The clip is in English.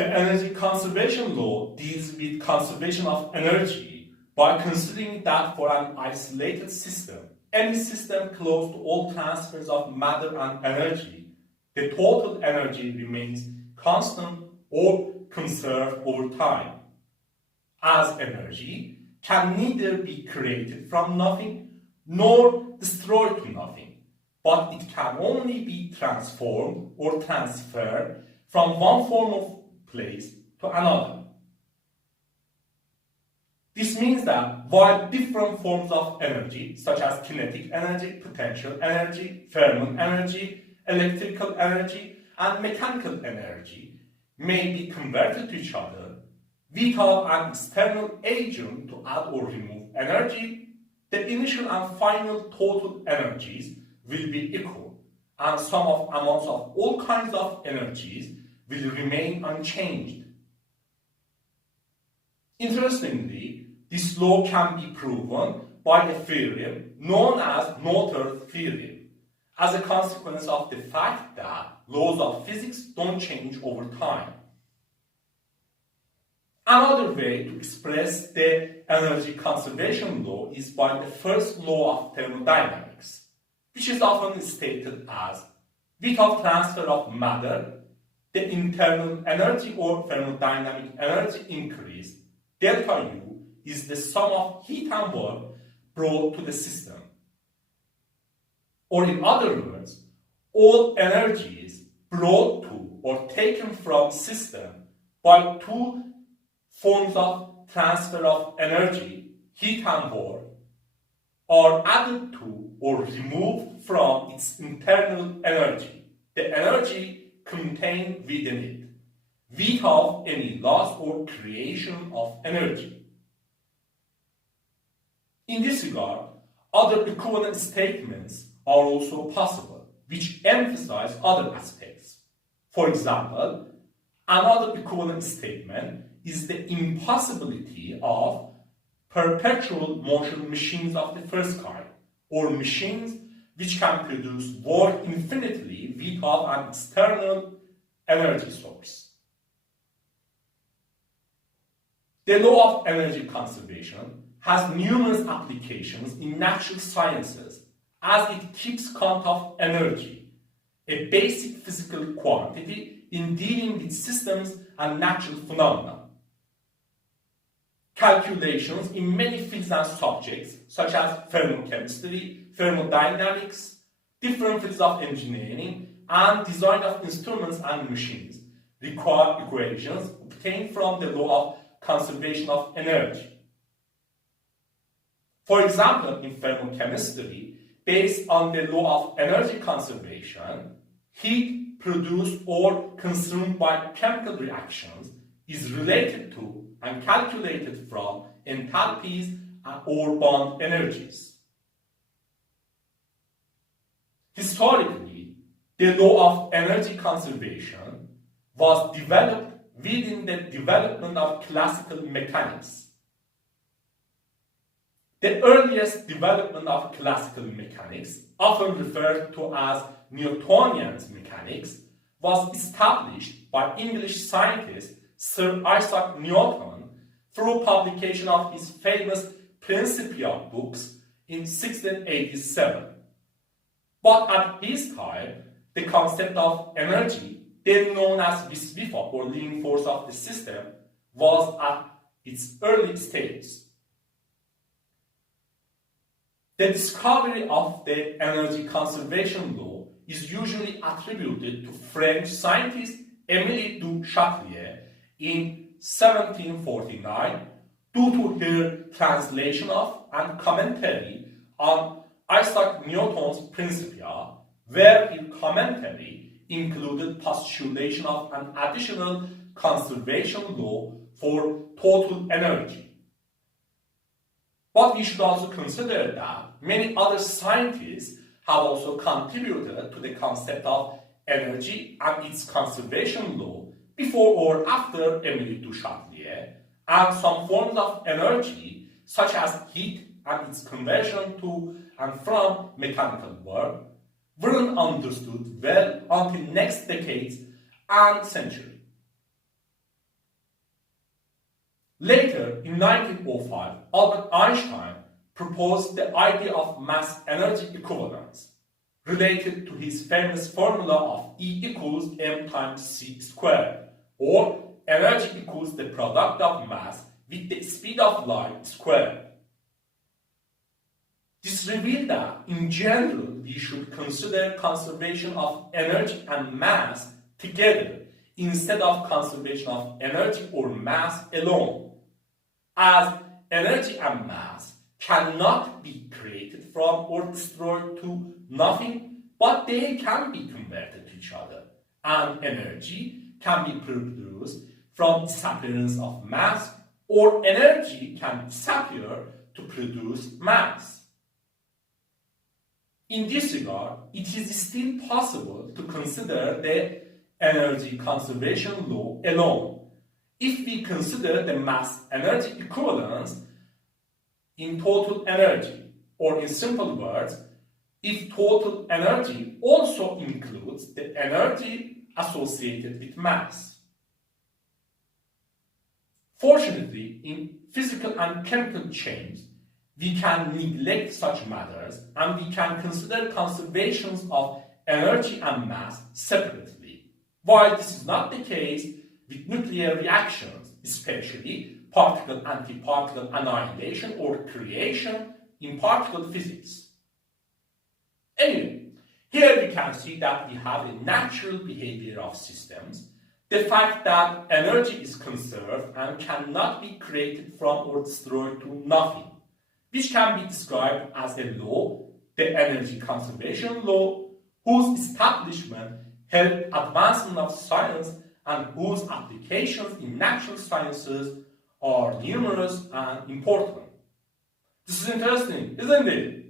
The energy conservation law deals with conservation of energy by considering that for an isolated system, any system close to all transfers of matter and energy, the total energy remains constant or conserved over time, as energy can neither be created from nothing nor destroyed to nothing, but it can only be transformed or transferred from one form of place to another. This means that while different forms of energy, such as kinetic energy, potential energy, thermal energy, electrical energy, and mechanical energy, may be converted to each other without an external agent to add or remove energy, the initial and final total energies will be equal, and sum of amounts of all kinds of energies will remain unchanged. Interestingly, this law can be proven by a theorem known as Noether's theorem, as a consequence of the fact that laws of physics don't change over time. Another way to express the energy conservation law is by the first law of thermodynamics, which is often stated as, without transfer of matter, the internal energy or thermodynamic energy increase, delta U, is the sum of heat and work brought to the system. Or in other words, all energies brought to or taken from system by two forms of transfer of energy, heat and work, are added to or removed from its internal energy, the energy contained within it, without any loss or creation of energy. In this regard, other equivalent statements are also possible, which emphasize other aspects. For example, another equivalent statement is the impossibility of perpetual motion machines of the first kind, or machines which can produce work infinitely without an external energy source. The law of energy conservation has numerous applications in natural sciences, as it keeps count of energy, a basic physical quantity in dealing with systems and natural phenomena. Calculations in many fields and subjects, such as thermochemistry, thermodynamics, different fields of engineering, and design of instruments and machines, require equations obtained from the law of conservation of energy. For example, in thermochemistry, based on the law of energy conservation, heat produced or consumed by chemical reactions is related to and calculated from enthalpies or bond energies. Historically, the law of energy conservation was developed within the development of classical mechanics. The earliest development of classical mechanics, often referred to as Newtonian mechanics, was established by English scientist Sir Isaac Newton through publication of his famous Principia books in 1687. But at this time, the concept of energy, then known as Visvifa or living force of the system, was at its early stages. The discovery of the energy conservation law is usually attributed to French scientist Émilie du Châtelet in 1749 due to her translation of and commentary on Isaac Newton's Principia, where her commentary included postulation of an additional conservation law for total energy. But we should also consider that many other scientists have also contributed to the concept of energy and its conservation law before or after Émilie du Châtelet, and some forms of energy, such as heat and its conversion to and from mechanical work, weren't understood well until next decades and century. Later, in 1905, Albert Einstein proposed the idea of mass-energy equivalence, related to his famous formula of E equals m times c squared, or energy equals the product of mass with the speed of light squared. This revealed that, in general, we should consider conservation of energy and mass together instead of conservation of energy or mass alone, as energy and mass cannot be created from or destroyed to nothing, but they can be converted to each other, and energy can be produced from disappearance of mass, or energy can disappear to produce mass. In this regard, it is still possible to consider the energy conservation law alone if we consider the mass-energy equivalence in total energy, or in simple words, if total energy also includes the energy associated with mass. Fortunately, in physical and chemical chains, we can neglect such matters and we can consider conservations of energy and mass separately, while this is not the case with nuclear reactions, especially particle-antiparticle annihilation or creation in particle physics. Anyway, here we can see that we have a natural behavior of systems, the fact that energy is conserved and cannot be created from or destroyed to nothing, which can be described as a law, the energy conservation law, whose establishment helped advancement of science and whose applications in natural sciences are numerous and important. This is interesting, isn't it?